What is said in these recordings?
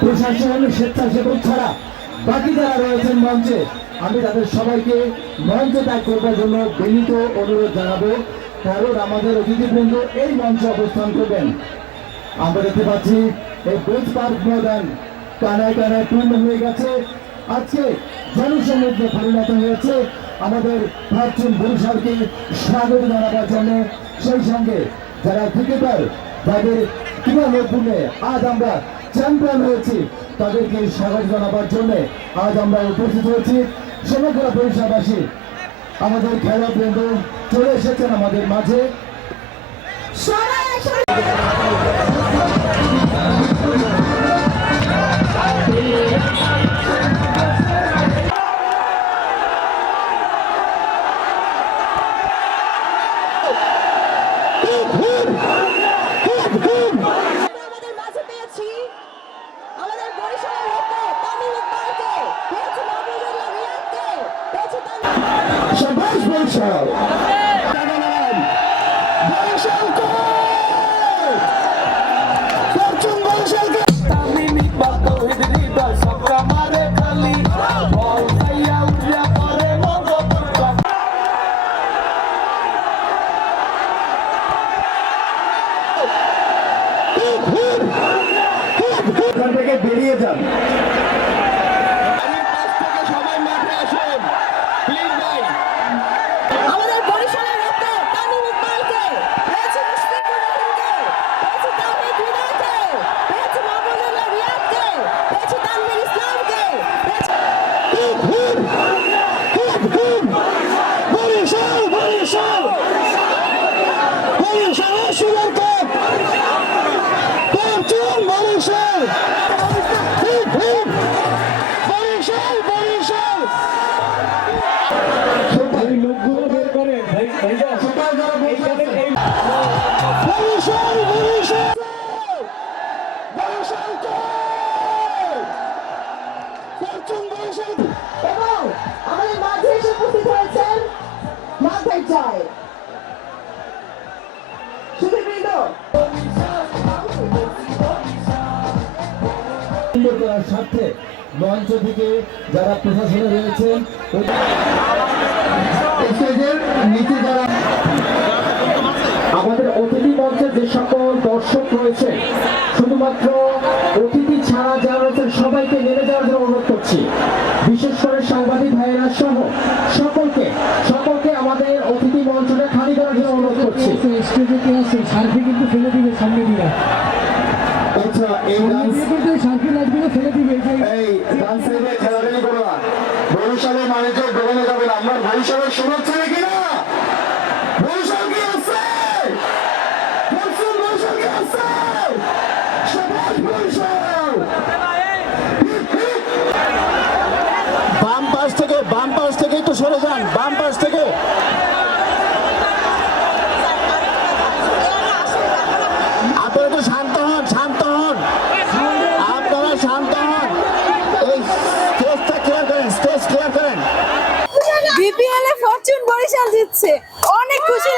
প্রশাসন, স্বেচ্ছাসেবক ছাড়া বাকি যারা রয়েছেন মঞ্চে, আমি তাদের সবাইকে মঞ্চে ত্যাগ করবার জন্য বিনীত অনুরোধ জানাব। কারণ আমাদের অতিথিবৃন্দ এই মঞ্চে অবস্থান করবেন। আমরা দেখতে পাচ্ছি, এই বেঞ্চ পার্ক ময়দান কানায় কানায় পূর্ণ হয়ে গেছে। আজকে জনসমুদ্রে পরিণত হয়েছে। আমাদের প্রাচীন বরিশালকে স্বাগত জানাবার জন্য সেই সঙ্গে যারা ক্রিকেটার তাদের ক্রীড়া নৈপুণ্যে আজ আমরা চ্যাম্পিয়ন হয়েছি। তাদেরকে স্বাগত জানাবার জন্য আজ আমরা উপস্থিত হয়েছি সমগ্র বরিশালবাসী আমাদের খেলা বৃন্দ চলে এসেছেন আমাদের মাঝে। আমাদের তামিম Shabash করার স্বার্থে মঞ্চ থেকে যারা প্রশাসনে রয়েছেন আমাদের অতিথি মঞ্চে যে সকল দর্শক রয়েছে, শুধুমাত্র অতিথি ছাড়া যারা রয়েছেন, সবাইকে নেমে যাওয়ার জন্য অনুরোধ করছি। বিশেষ করে সাংবাদিক ভাইয়েরা সহ সকলকে একটু সরে যান বাম পাশ থেকে। আপনারা একটু শান্ত হন শান্ত হন। আপনারা শান্ত হন। এই স্টেজটা ক্লিয়ার করেন স্টেজ ক্লিয়ার করেন। বিপিএল এ ফরচুন বরিশাল জিতছে। অনেক খুশি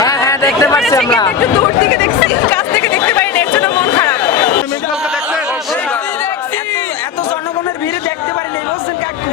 হ্যাঁ হ্যাঁ দেখতে পাচ্ছি আমরা একটু দূর থেকে দেখছি। ভিড়ে দেখতে পারিনি বুঝছেন কাকু।